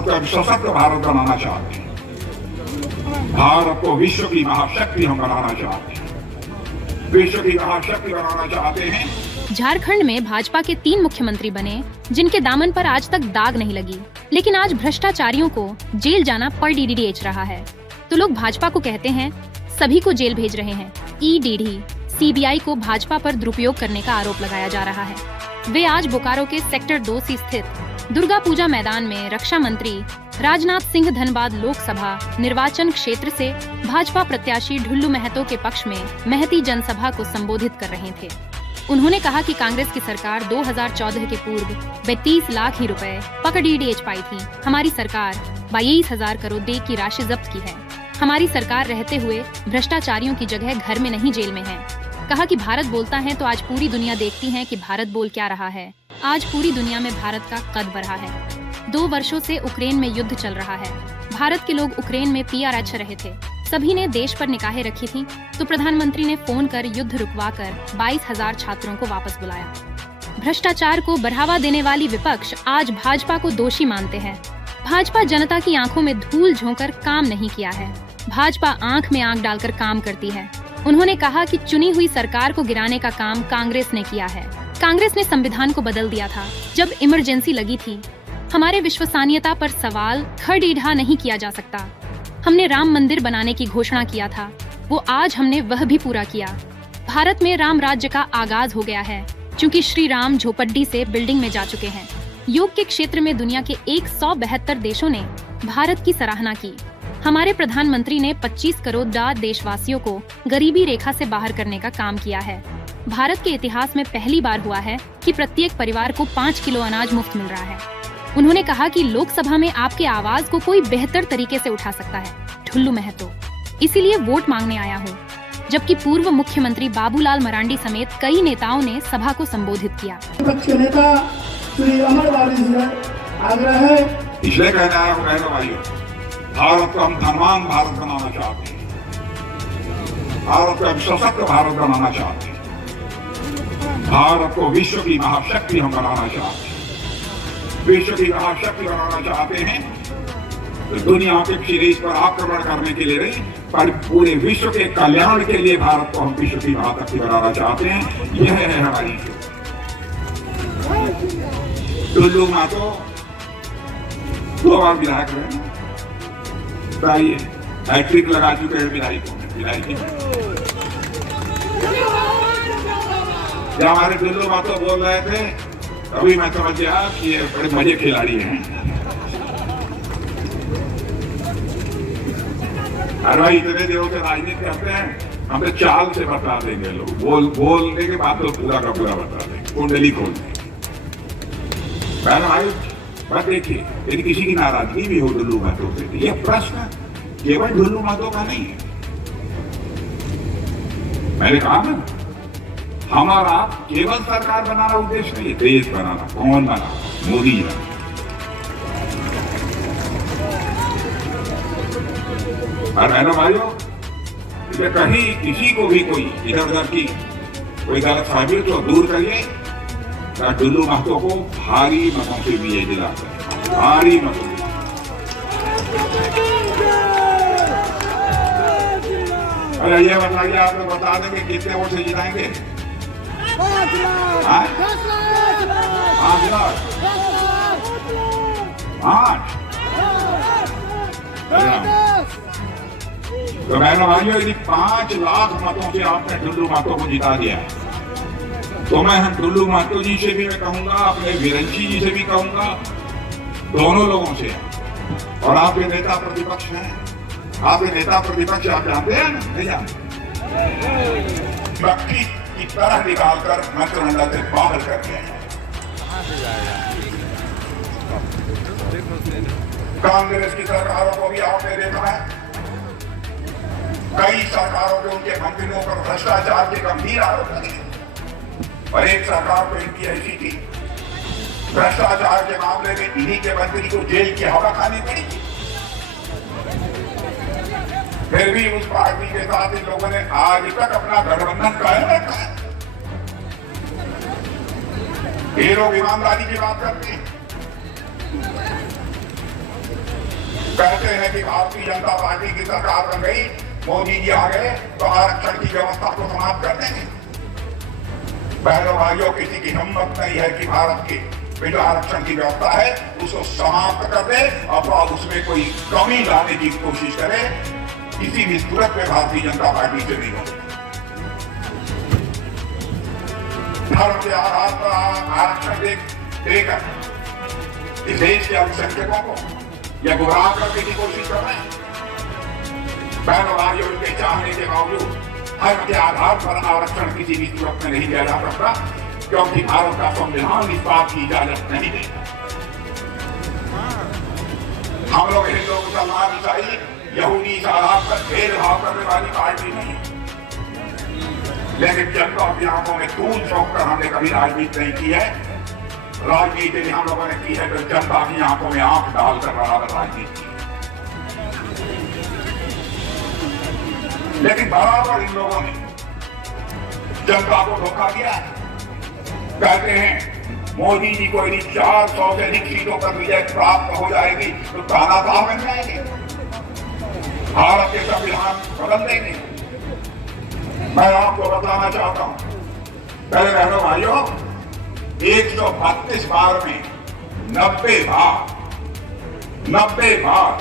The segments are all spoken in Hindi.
भारत को सशक्त भारत बनाना चाहते हैं। भारत को विश्व की महाशक्ति हम बनाना चाहते हैं, विश्व की महाशक्ति बनाना चाहते हैं। झारखंड में भाजपा के 3 मुख्यमंत्री बने जिनके दामन पर आज तक दाग नहीं लगी, लेकिन आज भ्रष्टाचारियों को जेल जाना पर डीडीएच रहा है। तो लोग भाजपा को कहते हैं सभी को जेल भेज रहे हैं। ईडी, सीबीआई को भाजपा पर दुरुपयोग करने का आरोप लगाया जा रहा है। वे आज बोकारो के सेक्टर 2 स्थित दुर्गा पूजा मैदान में रक्षा मंत्री राजनाथ सिंह धनबाद लोकसभा निर्वाचन क्षेत्र से भाजपा प्रत्याशी ढुल्लू महतो के पक्ष में महती जनसभा को संबोधित कर रहे थे। उन्होंने कहा कि कांग्रेस की सरकार 2014 के पूर्व 32 लाख ही रुपए पकड़ डीडीएच पाई थी। हमारी सरकार 22,000 करोड़ दे की राशि जब्त की है। हमारी सरकार रहते हुए भ्रष्टाचारियों की जगह घर में नहीं जेल में है। कहा कि भारत बोलता है तो आज पूरी दुनिया देखती है कि भारत बोल क्या रहा है। आज पूरी दुनिया में भारत का कद बढ़ा है। 2 वर्षों से उक्रेन में युद्ध चल रहा है। भारत के लोग उक्रेन में पीआर अच्छा रहे थे। सभी ने देश पर निगाहें रखी थी, तो प्रधानमंत्री ने फोन कर युद्ध रुकवाकर 22,000 छात्रों को वापस बुलाया। भ्रष्टाचार को बढ़ावा देने वाली विपक्ष आज भाजपा को दोषी मानते हैं। भाजपा जनता की आंखों में धूल झोंकर काम नहीं किया है। भाजपा आंख में आंख डालकर काम करती है। उन्होंने कहा कि चुनी हुई सरकार को गिराने का काम कांग्रेस ने किया है। कांग्रेस ने संविधान को बदल दिया था जब इमरजेंसी लगी थी। हमारे विश्वसनीयता पर सवाल खड़ीढ़ा नहीं किया जा सकता। हमने राम मंदिर बनाने की घोषणा किया था, वो आज हमने वह भी पूरा किया। भारत में राम राज्य का आगाज हो गया है, क्योंकि श्री राम झोपड़ी से बिल्डिंग में जा चुके हैं। योग के क्षेत्र में दुनिया के 172 देशों ने भारत की सराहना की। हमारे प्रधानमंत्री ने 25 करोड़ देशवासियों को गरीबी रेखा से बाहर करने का काम किया है। भारत के इतिहास में पहली बार हुआ है कि प्रत्येक परिवार को 5 किलो अनाज मुफ्त मिल रहा है। उन्होंने कहा कि लोकसभा में आपके आवाज को कोई बेहतर तरीके से उठा सकता है, ढुल्लू महतो, इसीलिए वोट मांगने आया हूँ। जबकि पूर्व मुख्यमंत्री बाबूलाल मरांडी समेत कई नेताओं ने सभा को संबोधित किया। नेता श्री अमरवाली जी का आग्रह है, इसलिए कहना है भारत को हम धनवान भारत बनाना चाहते हैं, भारत को हम सशक्त भारत बनाना चाहते हैं, भारत को विश्व की महाशक्ति हम बनाना चाहते हैं, विश्व की महाशक्ति बनाना चाहते हैं। तो दुनिया के सिरे पर आक्रमण करने के लिए नहीं, पर पूरे विश्व के कल्याण के लिए भारत को हम विश्व की महाशक्ति बनाना चाहते हैं। यह है हमारी ढुल्लू महतो 2 बार विधायक रहे, बताइए हैट्रिक लगा चुके हैं विधायकी में। जब हमारे ढुल्लू महतो बोल रहे थे तभी मैं समझ गया कि ये बड़े मजे खिलाड़ी हैं। अरे भाई इतने देरों से राजनीति करते हैं, हम तो चाल से बता देंगे लोग, बोलने के बाद तो पूरा का पूरा बता देंगे, कुंडली खोल देंगे। भाई बस देखिए, यदि किसी की नाराजगी भी हो ढुल्लू महतो से, ये प्रश्न केवल ढुल्लू महतो का नहीं है। मैंने कहा ना, हमारा केवल सरकार बनाना उद्देश्य नहीं है, देश बनाना। कौन बना? मोदी जी बना। और है ना भाइयों, कहीं किसी को भी कोई इधर उधर की कोई गलत फहमी तो दूर करिए। ढुल्लू महतो को भारी मतों से विजय दिलाता है, भारी मतों। अरे ये बताइए, आप लोग बता देंगे कितने वोट से जिताएंगे? 5 लाख। 5। तो बहनों भाइयों, यदि 5 लाख मतों से आपने ढुल्लू महतो को जिता दिया, तो मैं हम ढुल्लू महतो जी से भी मैं कहूंगा, अपने विरंची जी से भी कहूंगा, दोनों लोगों से। और आपके नेता प्रतिपक्ष हैं, आपके नेता प्रतिपक्ष आप जानते हैं ना? नहीं जानते? मक्खी की तरह निकालकर मंत्रिमंडल से बाहर कर दिया है। कांग्रेस की सरकारों को भी आपने देखा है, कई सरकारों के उनके मंत्रियों पर भ्रष्टाचार के गंभीर आरोप लगे, और एक सरकार तो इनकी ऐसी थी, भ्रष्टाचार के मामले में इन्हीं के मंत्री को जेल की हवा खानी पड़ी। फिर भी उस पार्टी के साथ इन लोगों ने आज तक अपना गठबंधन कायम रखा है। ये लोग ईमानदारी की बात करते हैं। कहते हैं कि भारतीय जनता पार्टी की सरकार बन गई, मोदी जी आ गए तो आरक्षण की व्यवस्था को समाप्त कर देंगे। बहनों भाइयों, किसी की हिम्मत नहीं है कि भारत की जो आरक्षण की व्यवस्था है उसको समाप्त कर दे अथवा उसमें कोई कमी लाने की कोशिश करे। किसी भी सूरत में भारतीय जनता पार्टी से नहीं होगी। धर्म के आधार पर आरक्षण देकर इस देश के अल्पसंख्यकों को यह गुमराह करने की कोशिश कर रहे हैं। बहनों भाइयों, उनके चाहने के बावजूद धर्म के आधार पर आरक्षण किसी भी सूरत में नहीं दिया जा सकता, क्योंकि भारत का संविधान इस बात की इजाजत नहीं देता। हम लोग हिंदू, मुसलमान, ईसाई, यहूदी इस आधार पर भेदभाव करने वाली पार्टी नहीं है। लेकिन जनता की आंखों में धूल झोंक कर हमने कभी राजनीति नहीं की है। राजनीति हम लोगों ने की है तो जनता की आंखों में आंख डालकर राजनीति। लेकिन बराबर इन लोगों ने जनता को धोखा दिया है। कहते हैं मोदी जी को यदि 400 से अधिक सीटों पर विजय प्राप्त हो जाएगी तो तानाशाह बन जाएंगे, भारत के संविधान बदल देंगे। मैं आपको बताना चाहता हूं, पहले बहनों भाइयों, 132 बार में 90 बार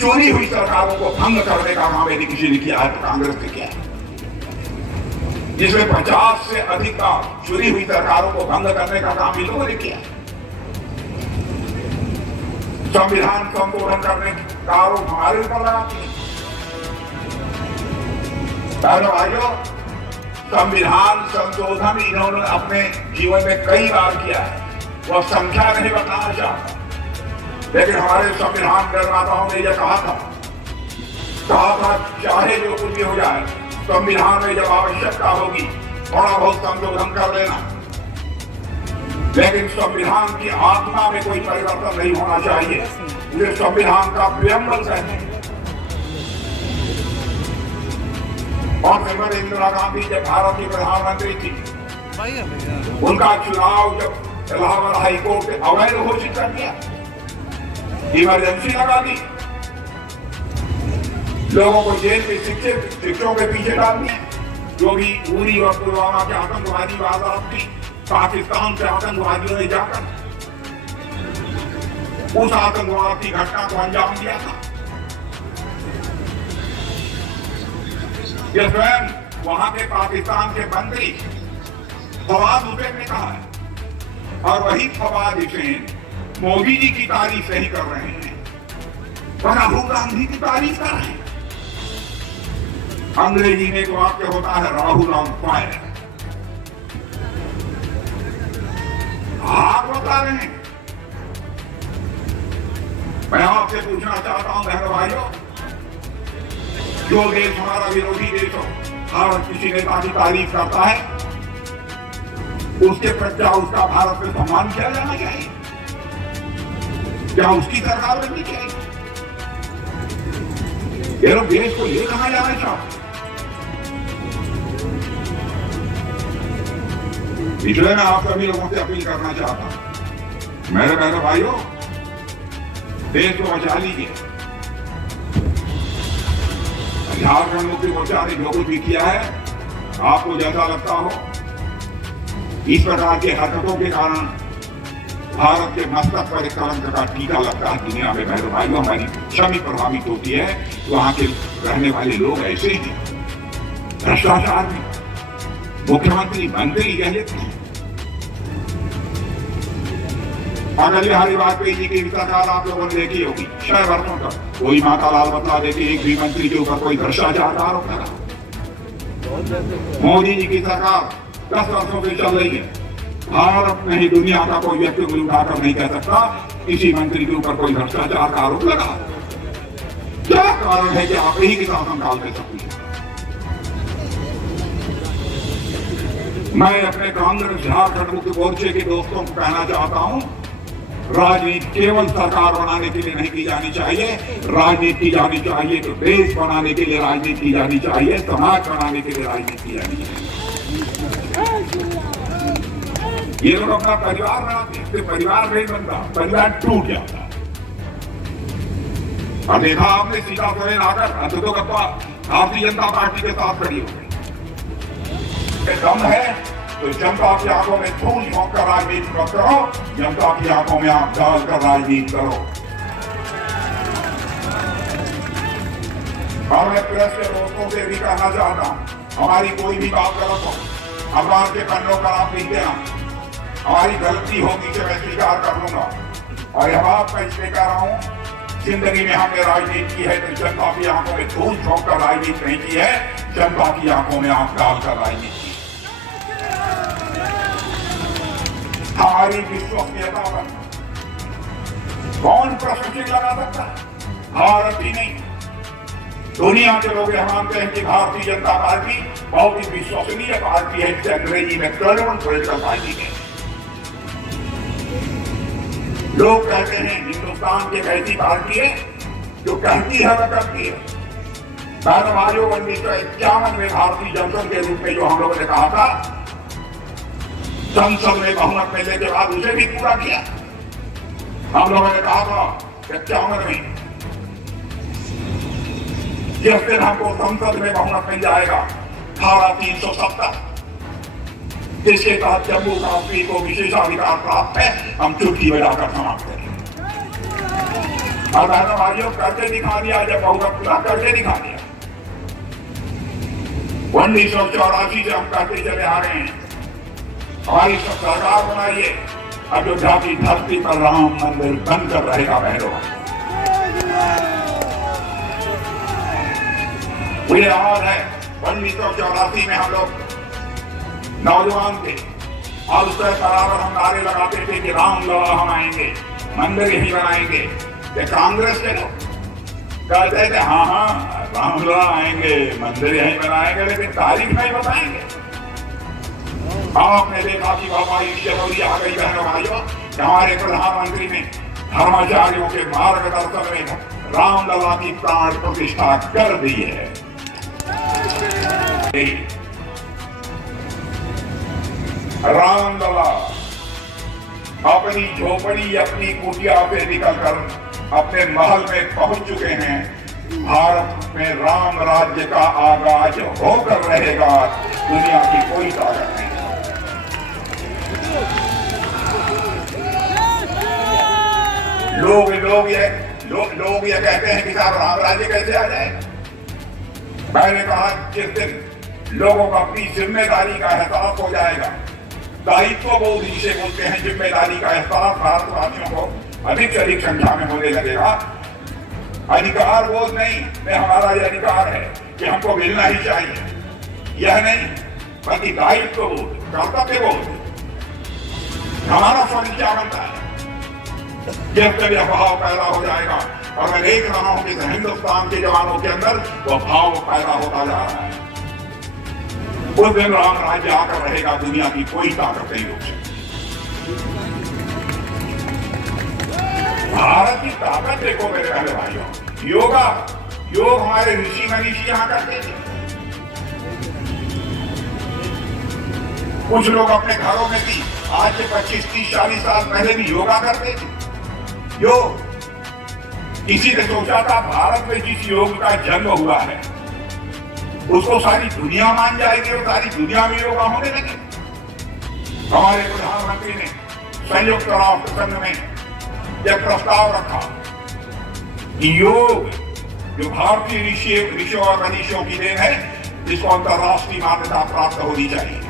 चुनी हुई सरकारों को भंग करने का काम यदि किसी ने किया है तो कांग्रेस ने किया है, जिसमें 50 से अधिक बार चुनी हुई सरकारों को भंग करने का काम इन लोगों ने किया। संविधान संशोधन करने का आरोप हमारे ऊपर लगाती है। भाइयों, संविधान संशोधन इन्होंने अपने जीवन में कई बार किया है, वह संख्या नहीं बताना चाहता। लेकिन हमारे संविधान निर्माताओं ने यह कहा था चाहे जो कुछ भी हो जाए, संविधान में जब आवश्यकता होगी थोड़ा बहुत संशोधन कर लेना, लेकिन संविधान की आत्मा में कोई परिवर्तन नहीं होना चाहिए। ये संविधान का प्रियम्बल कहते हैं। और श्रीमती इंदिरा गांधी जब भारत की प्रधानमंत्री थी, उनका चुनाव जब इलाहाबाद हाईकोर्ट ने अवैध घोषित कर दिया, इमरजेंसी लगा दी, लोगों को जेल में शिक्षकों के पीछे डाल दिया, जो भी उरी और पुलवामा के आतंकवादी वारदात थी, पाकिस्तान के आतंकवादियों ने जाकर उस आतंकवाद की घटना को अंजाम दिया था। यह स्वयं वहां के पाकिस्तान के मंत्री फवाद हुसैन ने कहा है, और वही फवाद हुसैन मोदी जी की तारीफ नहीं कर रहे हैं, राहुल गांधी की तारीफ कर रहे हैं। अंग्रेजी में एक वाक्य होता है, राहुल ऑन फायर। आप बता रहे हैं। मैं आपसे पूछना चाहता हूं बहनों भाइयों, जो देश हमारा विरोधी देश हो, भारत किसी नेता की तारीफ करता है, उसके प्रति उसका भारत में सम्मान किया जाना चाहिए, क्या उसकी सरकार बननी चाहिए? ये लोग देश को ले कहां जाना चाहते? इसलिए मैं आप सभी लोगों से अपील करना चाहता हूं, मेरे बहनों भाइयों, देश को बचा लीजिए। झारखंड मुक्ति मोर्चा ने जो कुछ भी किया है, आपको जैसा लगता हो, इस प्रकार की हरकतों के कारण भारत के मस्तक पर एक कलंक का टीका लगता है दुनिया में। बहनों भाइयों, हमारी छवि प्रभावित होती है। वहां के रहने वाले लोग ऐसे हैं, भ्रष्टाचार में मुख्यमंत्री मंत्री कह लेते हैं। अटल बिहारी वाजपेयी जी की सरकार आप लोगों ने देखी होगी, 6 वर्षों तक कोई माता लाल बतला देके एक भी मंत्री के ऊपर कोई भ्रष्टाचार का आरोप लगा। मोदी जी की सरकार 10 वर्षों से चल रही है, भारत में ही दुनिया का कोई व्यक्ति उंगली उठाकर नहीं कह सकता किसी मंत्री के ऊपर कोई भ्रष्टाचार का आरोप लगा। क्या कारण है कि आप ही के शासनकाल में सब कुछ? मैं अपने कांग्रेस झारखंड मुक्ति मोर्चे के दोस्तों को कहना चाहता हूं, राजनीति केवल सरकार बनाने के लिए नहीं की जानी चाहिए। राजनीति की जानी चाहिए तो देश बनाने के लिए राजनीति की जानी चाहिए, समाज बनाने के लिए राजनीति की जानी चाहिए। ये लोग अपना परिवार बनाते हैं, परिवार नहीं बनता, परिवार टूट जाता है। और देखा आपने सीता सोरेन आकर अंततोगत्वा भारतीय जनता पार्टी के साथ खड़ी हो गई। दम है तो जनता की आंखों में धूल झोंक कर राजनीति मत करो, जनता की आंखों में आंख डाल कर राजनीति करो। और मैं प्रेस के दोस्तों से भी कहना चाहता हूँ, हमारी कोई भी बात गलत हो, अखबार के पन्नों पर आप लिख देना, हमारी गलती होगी तो मैं स्वीकार कर लूंगा। और यह बात मैं इसलिए कह रहा हूँ, जिंदगी में हमने राजनीति की है तो जनता की आंखों में धूल झोंक कर राजनीति नहीं की है, जनता की आंखों में आंख डालकर राजनीति की। हमारी विश्वसनीयता पर कौन प्रश्न चिन्ह लगा सकता है? भारत ही नहीं, दुनिया के लोग यह मानते हैं कि भारतीय जनता पार्टी बहुत ही विश्वसनीय पार्टी है, जिसे अंग्रेजी में क्रेडिबल पॉलिटिकल पार्टी है। लोग कहते हैं हिंदुस्तान की एक ऐसी पार्टी है जो कहती है वह करती है। बहनों भाइयों, 1951 में भारतीय जनसंघ के रूप में जो हम लोगों ने कहा था, संसद में बहुमत मिलने के बाद उसे भी पूरा किया। हम लोगों ने कहा था 51 में जिस दिन हमको संसद में बहुमत मिल जाएगा, धारा 370 जिसके तहत जम्मू कश्मीर को विशेषाधिकार प्राप्त है, हम चुटकी बजाकर समाप्त करेंगे। और बहनों भाइयों, करके दिखा दिया, जब बहुमत पूरा करके दिखा दिया। 1984 से हम कहते चले आ रहे हैं, हमारी सब सरकार बनाइए, अयोध्या की धरती पर राम मंदिर बनकर रहेगा। बहनों, मुझे याद है 1984 में हम लोग नौजवान थे और उस पर बराबर हम नारे लगाते थे कि राम लला हम आएंगे, मंदिर यही बनाएंगे। ये कांग्रेस के लोग कहते थे हाँ हाँ राम लला आएंगे, मंदिर यही बनाएंगे, लेकिन तारीख नहीं बताएंगे। आपने देखा कि बाबा ईश्वरी आ गई। बहनों भाइयों, हमारे प्रधानमंत्री ने धर्माचार्यों के मार्गदर्शन में रामलला की प्राण प्रतिष्ठा कर दी है। रामलला अपनी झोपड़ी, अपनी कुटिया से निकलकर अपने महल में पहुंच चुके हैं। भारत में राम राज्य का आगाज होकर रहेगा, दुनिया की कोई ताकत नहीं। लोग ये कहते हैं कि साहब राम राज्य कैसे आ जाए। मैंने कहा जिस दिन लोगों को अपनी जिम्मेदारी का एहसास हो जाएगा, दायित्व बोध जिसे बोलते हैं, जिम्मेदारी का एहसास भारतवासियों को अधिक से अधिक संख्या में होने लगेगा। अधिकार बोध नहीं, मैं हमारा यह अधिकार है कि हमको मिलना ही चाहिए, यह नहीं, बल्कि दायित्व बोध, कर्तव्य बोध हमारा फर्ज क्या बनता है। जब तक यह भाव पैदा हो जाएगा, और मैं देख रहा हूं कि हिंदुस्तान के जवानों के अंदर वह भाव पैदा होता जा रहा है, उस दिन राम राज्य आकर रहेगा, दुनिया की कोई ताकत नहीं रोक सकती। भारत की ताकत देखो मेरे पहले भाइयों, योग हमारे ऋषि मनीषी यहां करते थे। कुछ लोग अपने घरों में भी आज से 25, 30, 40 साल पहले भी योगा करते थे। योग किसी ने सोचा था भारत में जिस योग का जन्म हुआ है उसको सारी दुनिया मान जाएगी और सारी दुनिया में योगा होने लगे। हमारे प्रधानमंत्री ने संयुक्त राष्ट्र संघ में यह प्रस्ताव रखा कि योग जो भारतीय ऋषियों और मनीषियों की देन है, जिसको अंतर्राष्ट्रीय मान्यता प्राप्त होनी चाहिए।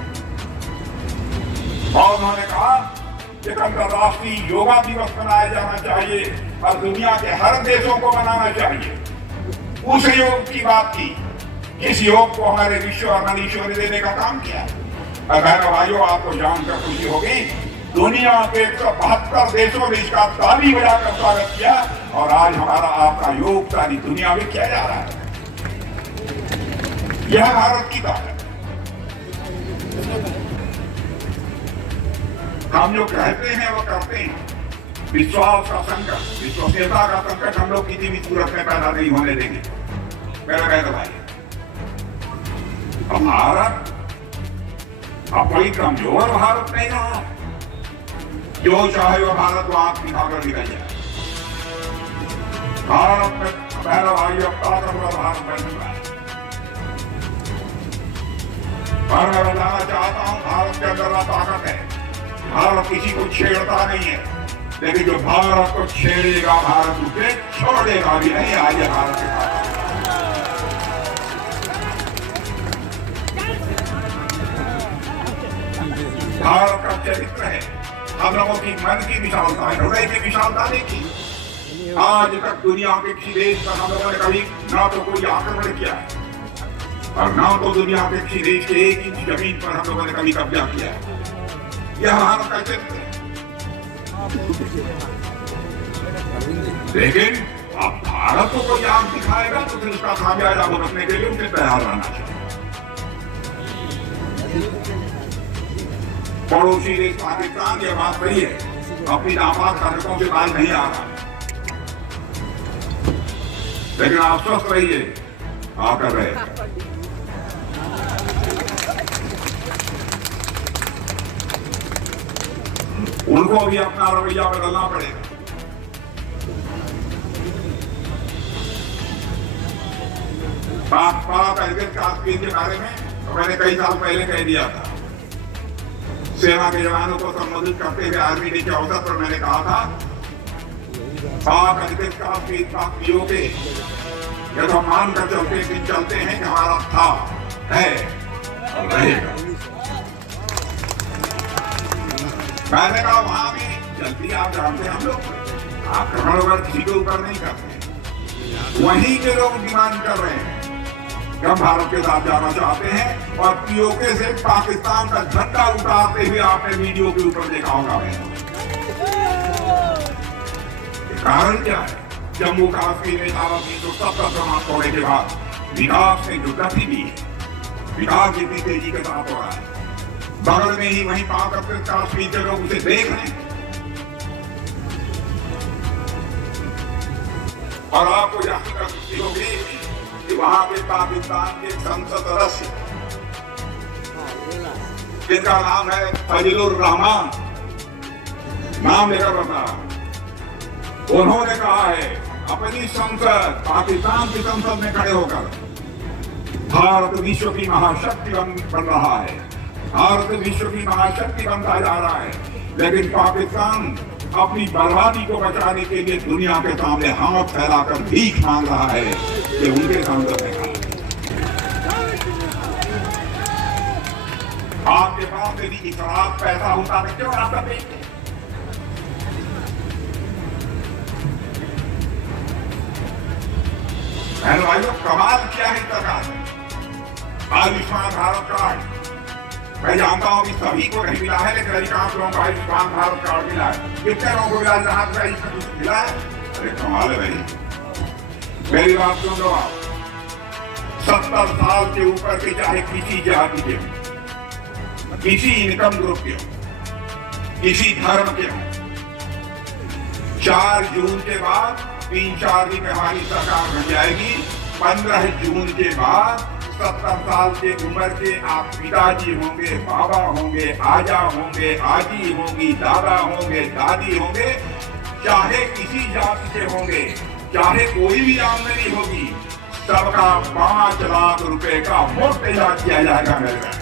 और उन्होंने कहा कि अंतर्राष्ट्रीय योगा दिवस मनाया जाना चाहिए और दुनिया के हर देशों को मनाना चाहिए। उस योग की बात की, इस योग को हमारे ऋषि और मनीषियों ने देने का काम किया। बहनों भाइयों, आपको जानकर खुशी होगी, दुनिया के 172 देशों ने इसका ताली बजाकर स्वागत किया और आज हमारा आपका योग सारी दुनिया में किया जा रहा है। यह भारत की ताकत। हम जो कहते हैं वो करते हैं। विश्वास का संकट, विश्वसनीयता का संकट हम लोग किसी भी सूरत में पैदा नहीं होने देंगे। मेरे बहन भाई, भारत अब कोई कमजोर भारत नहीं रहा। जो चाहे वो भारत को आंख दिखाकर निकल जाए। भारत में पहला भाई अब ताकतवर भारत बन चुका है। पर मैं बताना चाहता हूं, भारत के अंदर वह ताकत है। भारत किसी को छेड़ता नहीं है, लेकिन जो भारत को छेड़ेगा भारत उसे छोड़ेगा भी नहीं। आज ये भारत के पास भारत का चरित्र है। हम लोगों की मन की विशालता है, हृदय की विशालता नहीं की। आज तक दुनिया के किसी देश पर हम लोगों ने कभी ना तो कोई आक्रमण किया है और ना तो दुनिया के किसी देश के एक इंच जमीन पर हम लोगों ने कभी कब्जा किया है। यह भारत का चरित्र है। लेकिन अब भारत को कोई आग दिखाएगा तो फिर उसका खामियाजा भुगतने के लिए उसे तैयार रहना चाहिए। पड़ोसी देश पाकिस्तान ये बात सही है, अपनी नापाक हरकतों से बाज नहीं आ रहा, लेकिन आप स्वस्थ रहिए, आकर रहे। उनको भी अपना रवैया बदलना पड़ेगा। पाक कश्मीर के बारे में तो मैंने कई साल पहले कह दिया था। सेना के जवानों को संबोधित करते हुए आर्मी डे के अवसर पर मैंने कहा था, पाक अधिकृत कश्मीर पाक पीओके जब हम मानकर चलते हैं कि हमारा था, है और रहेगा। मैंने कहा वहां भी जल्दी आप जानते हैं, हम लोग आक्रमण वगैरह किसी के ऊपर नहीं करते। वहीं के लोग डिमांड कर रहे हैं कि हम भारत के साथ जाना चाहते हैं और पीओके से पाकिस्तान का झंडा उतारते हुए आपने वीडियो के ऊपर देखा होगा। कारण क्या है? जम्मू कश्मीर में 370 समाप्त होने के बाद विकास ने जो गति दी है, विकास जितनी तेजी के साथ हो रहा है, बगल में ही वहीं पाक कश्मीर के लोग उसे देख रहे हैं। और आपको जानकर खुशी होगी कि वहां के पाकिस्तान के संसद सदस्य जिनका नाम है फजलुर रहमान, नाम लेकर बता, उन्होंने कहा है अपनी संसद, पाकिस्तान की संसद में खड़े होकर, भारत विश्व की महाशक्ति बन रहा है, भारत विश्व की महाशक्ति बनता जा रहा है, लेकिन पाकिस्तान अपनी बर्बादी को बचाने के लिए दुनिया के सामने हाथ फैलाकर भीख मांग रहा है कि उनके संसद में खड़ा। आपके पास यदि इतना पैसा होता तो क्यों आप करते? भाइयों, कमाल क्या है सरकार ने? आयुष्मान भारत कार्ड, मैं जानता हूं कि सभी को नहीं मिला है, लेकिन अधिकांश लोगों को आयुष्मान भारत कार्ड मिला है। कितने लोगों को मिला है? अरे कमाल है भाई। मेरी बात सुन लो आप, 70 साल के ऊपर के चाहे किसी जाति के हो, किसी इनकम ग्रुप के हो, किसी धर्म के हो, 4 जून के बाद 3-4 दिन में हमारी सरकार बन जाएगी। 15 जून के बाद 70 साल के उम्र के आप पिताजी होंगे, बाबा होंगे, आजा होंगे, आजी होंगी, दादा होंगे, दादी होंगे, चाहे किसी जाति से होंगे, चाहे कोई भी आमदनी होगी, सबका 5 लाख रुपए का मुफ्त इलाज किया जाएगा मेरे।